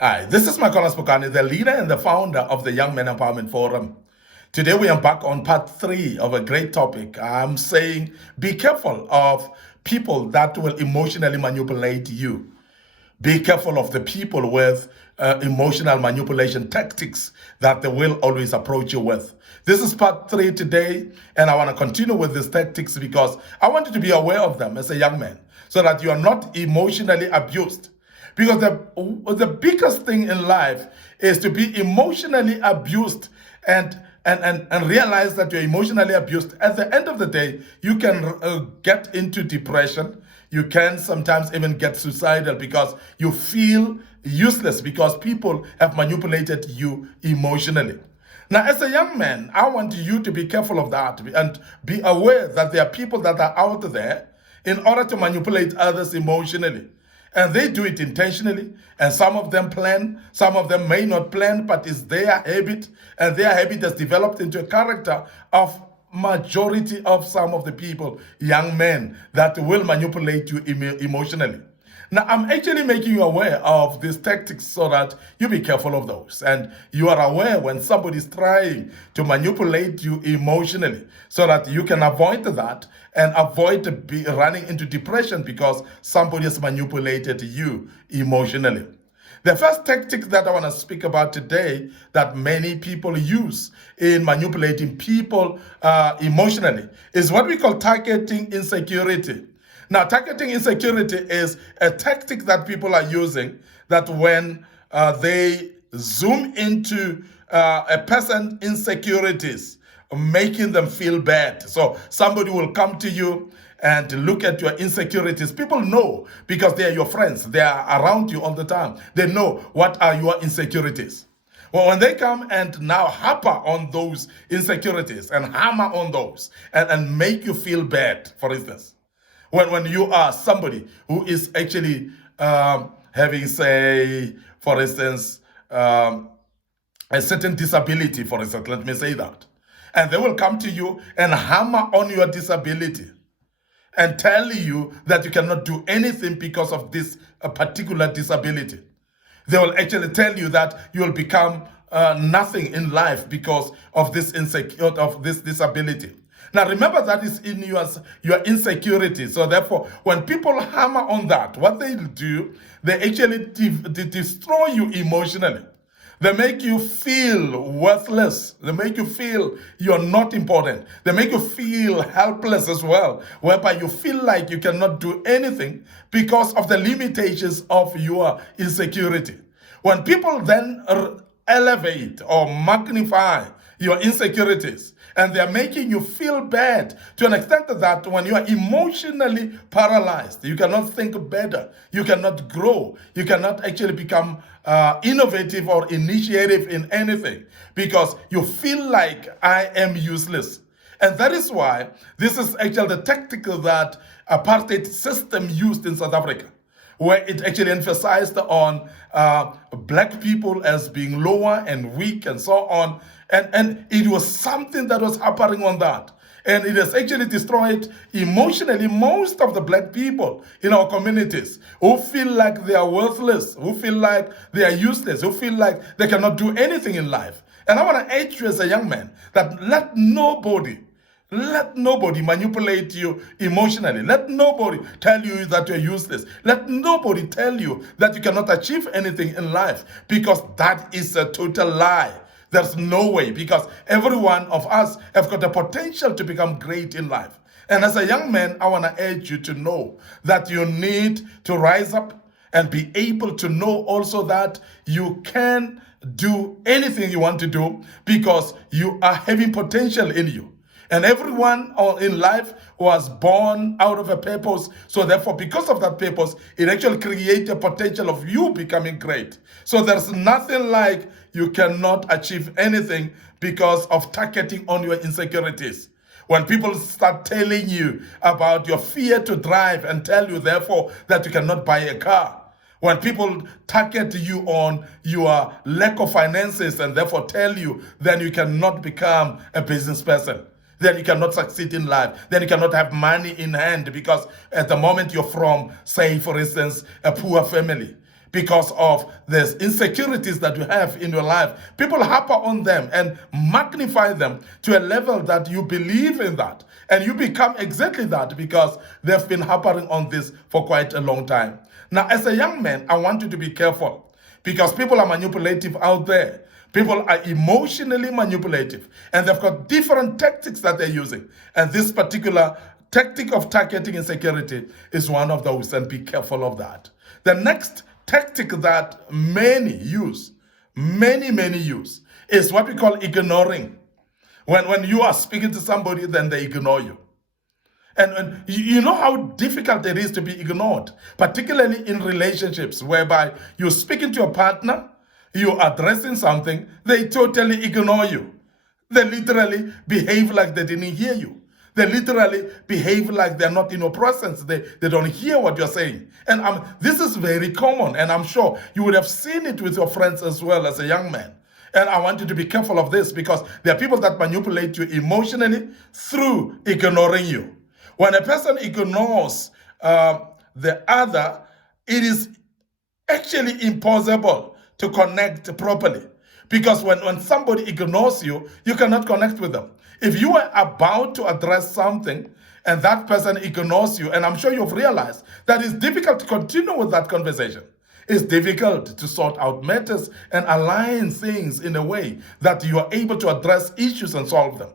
Hi, this is Makola Spokane, the leader and the founder of the Young Men Empowerment Forum. Today we are back on part 3 of a great topic. I'm saying be careful of people that will emotionally manipulate you. Be careful of the people with emotional manipulation tactics that they will always approach you with. This is part 3 today, and I want to continue with these tactics because I want you to be aware of them as a young man so that you are not emotionally abused. Because the biggest thing in life is to be emotionally abused and realize that you're emotionally abused. At the end of the day, you can get into depression. You can sometimes even get suicidal because you feel useless because people have manipulated you emotionally. Now, as a young man, I want you to be careful of that and be aware that there are people that are out there in order to manipulate others emotionally. And they do it intentionally, and some of them plan, some of them may not plan, but it's their habit, and their habit has developed into a character of majority of some of the people, young men, that will manipulate you emotionally. Now, I'm actually making you aware of these tactics so that you be careful of those. And you are aware when somebody's trying to manipulate you emotionally so that you can avoid that and avoid running into depression because somebody has manipulated you emotionally. The first tactic that I want to speak about today that many people use in manipulating people emotionally is what we call targeting insecurity. Now, targeting insecurity is a tactic that people are using that when they zoom into a person's insecurities, making them feel bad. So somebody will come to you and look at your insecurities. People know because they are your friends. They are around you all the time. They know what are your insecurities. Well, when they come and now harper on those insecurities and hammer on those and make you feel bad, for instance, when you are somebody who is actually having, say, for instance, a certain disability, for instance, let me say that. And they will come to you and hammer on your disability and tell you that you cannot do anything because of this particular disability. They will actually tell you that you will become nothing in life because of this disability. Now remember that is in your insecurity. So therefore, when people hammer on that, what they do, they actually destroy you emotionally. They make you feel worthless. They make you feel you're not important. They make you feel helpless as well, whereby you feel like you cannot do anything because of the limitations of your insecurity. When people then elevate or magnify your insecurities, and they're making you feel bad to an extent that when you are emotionally paralyzed, you cannot think better, you cannot grow, you cannot actually become innovative or initiative in anything because you feel like I am useless. And that is why this is actually the tactic that apartheid system used in South Africa, where it actually emphasized on black people as being lower and weak and so on. And it was something that was happening on that. And it has actually destroyed emotionally most of the black people in our communities who feel like they are worthless, who feel like they are useless, who feel like they cannot do anything in life. And I want to urge you as a young man that let nobody manipulate you emotionally. Let nobody tell you that you're useless. Let nobody tell you that you cannot achieve anything in life because that is a total lie. There's no way because every one of us have got the potential to become great in life. And as a young man, I want to urge you to know that you need to rise up and be able to know also that you can do anything you want to do because you are having potential in you. And everyone in life was born out of a purpose. So therefore, because of that purpose, it actually creates a potential of you becoming great. So there's nothing like you cannot achieve anything because of targeting on your insecurities. When people start telling you about your fear to drive and tell you, therefore, that you cannot buy a car. When people target you on your lack of finances and therefore tell you, then you cannot become a business person. Then you cannot succeed in life. Then you cannot have money in hand because at the moment you're from, say, for instance, a poor family. because of the insecurities that you have in your life. People harp on them and magnify them to a level that you believe in that. And you become exactly that because they've been harping on this for quite a long time. Now, as a young man, I want you to be careful because people are manipulative out there. People are emotionally manipulative, and they've got different tactics that they're using. And this particular tactic of targeting insecurity is one of those, and be careful of that. The next tactic that many use, many use, is what we call ignoring. When you are speaking to somebody, then they ignore you. And you know how difficult it is to be ignored, particularly in relationships whereby you're speaking to your partner, you're addressing something, they totally ignore you. They literally behave like they didn't hear you. They literally behave like they're not in your presence. They don't hear what you're saying. And this is very common, and I'm sure you would have seen it with your friends as well as a young man. And I want you to be careful of this because there are people that manipulate you emotionally through ignoring you. When a person ignores the other, it is actually impossible to connect properly. Because when somebody ignores you, you cannot connect with them. If you are about to address something and that person ignores you, and I'm sure you've realized that it's difficult to continue with that conversation. It's difficult to sort out matters and align things in a way that you are able to address issues and solve them.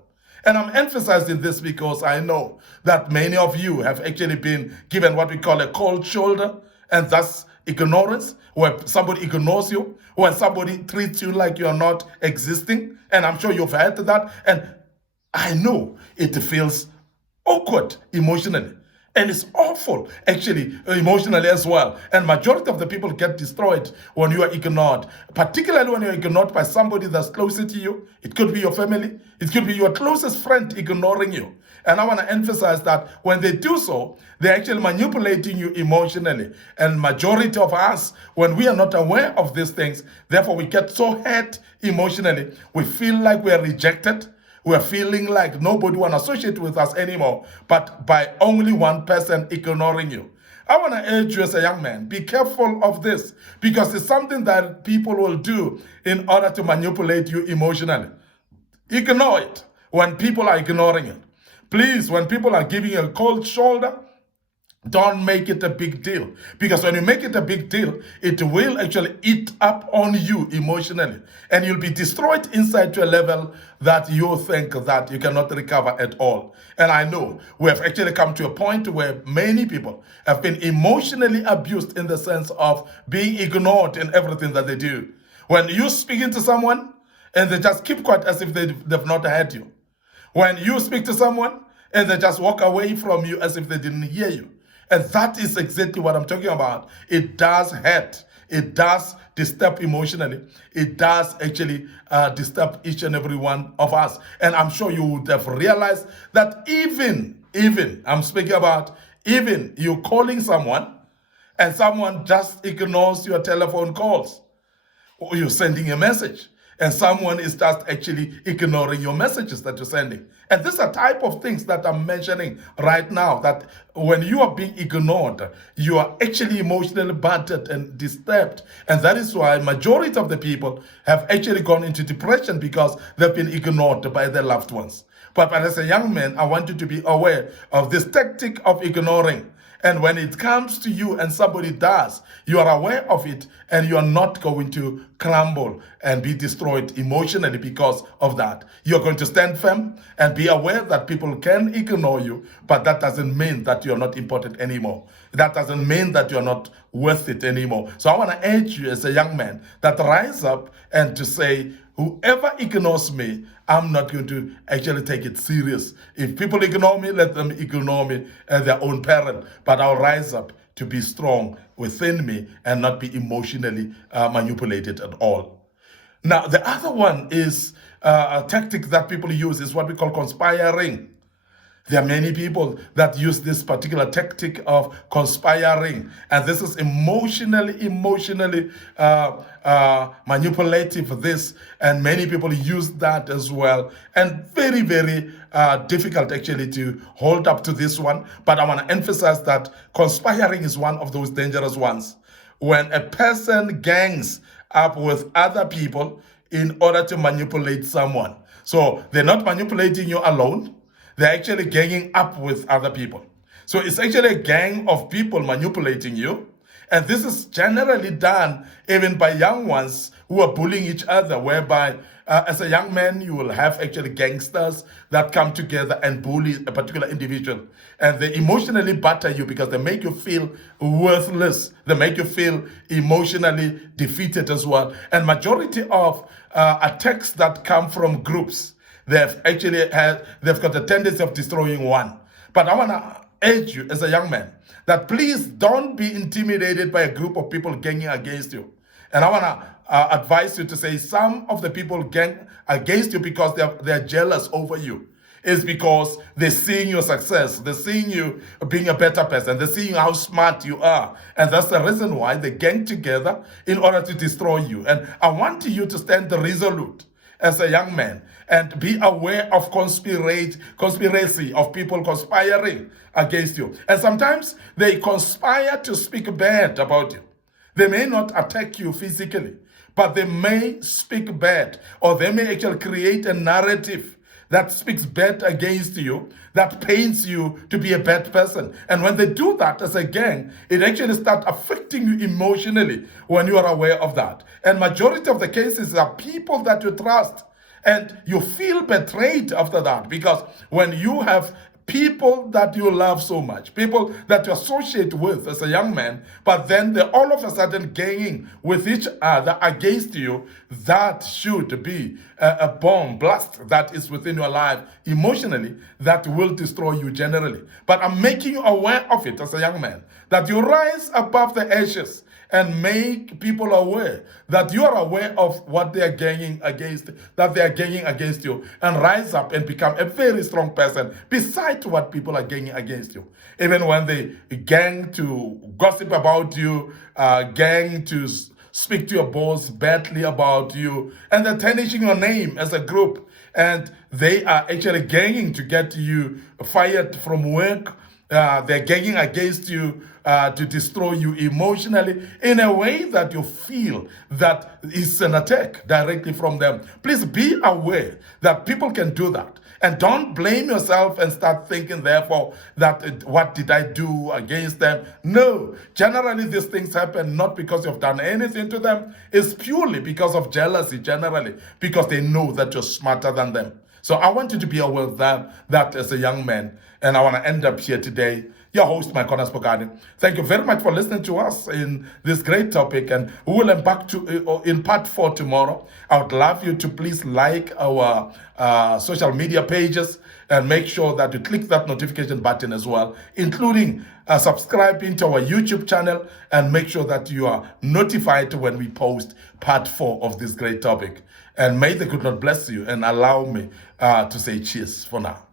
And I'm emphasizing this because I know that many of you have actually been given what we call a cold shoulder, and that's ignorance, where somebody ignores you, when somebody treats you like you're not existing. And I'm sure you've heard that. And I know it feels awkward emotionally. And it's awful, actually, emotionally as well. And majority of the people get destroyed when you are ignored, particularly when you're ignored by somebody that's closer to you. It could be your family. It could be your closest friend ignoring you. And I want to emphasize that when they do so, they're actually manipulating you emotionally. And majority of us, when we are not aware of these things, therefore we get so hurt emotionally, we feel like we are rejected. We're feeling like nobody want to associate with us anymore, but by only one person ignoring you. I want to urge you as a young man, be careful of this, because it's something that people will do in order to manipulate you emotionally. Ignore it when people are ignoring it. Please, when people are giving you a cold shoulder, don't make it a big deal. Because when you make it a big deal, it will actually eat up on you emotionally. And you'll be destroyed inside to a level that you think that you cannot recover at all. And I know we have actually come to a point where many people have been emotionally abused in the sense of being ignored in everything that they do. When you're speaking to someone and they just keep quiet as if they've not heard you. When you speak to someone and they just walk away from you as if they didn't hear you. And that is exactly what I'm talking about. It does hurt. It does disturb emotionally. It does actually disturb each and every one of us. And I'm sure you would have realized that even I'm speaking about even you calling someone and someone just ignores your telephone calls. Or you're sending a message and someone is just actually ignoring your messages that you're sending. And these are type of things that I'm mentioning right now, that when you are being ignored, you are actually emotionally battered and disturbed. And that is why majority of the people have actually gone into depression, because they've been ignored by their loved ones. But as a young man, I want you to be aware of this tactic of ignoring. And when it comes to you and somebody does, you are aware of it and you are not going to crumble and be destroyed emotionally because of that. You're going to stand firm and be aware that people can ignore you, but that doesn't mean that you're not important anymore. That doesn't mean that you're not worth it anymore. So I want to urge you as a young man that rise up and to say, whoever ignores me, I'm not going to actually take it serious. If people ignore me, let them ignore me at their own peril. But I'll rise up to be strong within me and not be emotionally manipulated at all. Now, the other one is a tactic that people use is what we call conspiring. There are many people that use this particular tactic of conspiring, and this is emotionally manipulative. This, and many people use that as well, and very difficult actually to hold up to this one. But I want to emphasize that conspiring is one of those dangerous ones. when a person gangs up with other people in order to manipulate someone. So they're not manipulating you alone, they're actually ganging up with other people. So it's actually a gang of people manipulating you. And this is generally done even by young ones who are bullying each other, whereby as a young man, you will have actually gangsters that come together and bully a particular individual. And they emotionally batter you because they make you feel worthless. They make you feel emotionally defeated as well. And majority of attacks that come from groups, they've got a tendency of destroying one. But I want to urge you as a young man that please don't be intimidated by a group of people ganging against you. And I want to advise you to say some of the people gang against you because they're jealous over you. It's because they're seeing your success. They're seeing you being a better person. They're seeing how smart you are. And that's the reason why they gang together in order to destroy you. And I want you to stand resolute as a young man and be aware of conspiracy of people conspiring against you. And sometimes they conspire to speak bad about you. They may not attack you physically, but they may speak bad, or they may actually create a narrative that speaks bad against you, that paints you to be a bad person. And when they do that as a gang, it actually starts affecting you emotionally when you are aware of that. And majority of the cases are people that you trust. And you feel betrayed after that, because when you have people that you love so much, people that you associate with as a young man, but then they're all of a sudden ganging with each other against you, that should be a bomb blast that is within your life emotionally that will destroy you generally. But I'm making you aware of it as a young man, that you rise above the ashes and make people aware that you are aware of what they are ganging against, that they are ganging against you, and rise up and become a very strong person besides what people are ganging against you. Even when they gang to gossip about you, gang to speak to your boss badly about you, and they're tarnishing your name as a group, and they are actually ganging to get you fired from work. They're ganging against you to destroy you emotionally in a way that you feel that it's an attack directly from them. Please be aware that people can do that. And don't blame yourself and start thinking, therefore, that what did I do against them? No. Generally, these things happen not because you've done anything to them. It's purely because of jealousy, generally, because they know that you're smarter than them. So I want you to be aware of that as a young man. And I want to end up here today. Your host, Mike Spogani. Thank you very much for listening to us in this great topic. And we will embark in part 4 tomorrow. I would love you to please like our social media pages and make sure that you click that notification button as well, including subscribing to our YouTube channel, and make sure that you are notified when we post part 4 of this great topic. And may the good Lord bless you and allow me to say cheers for now.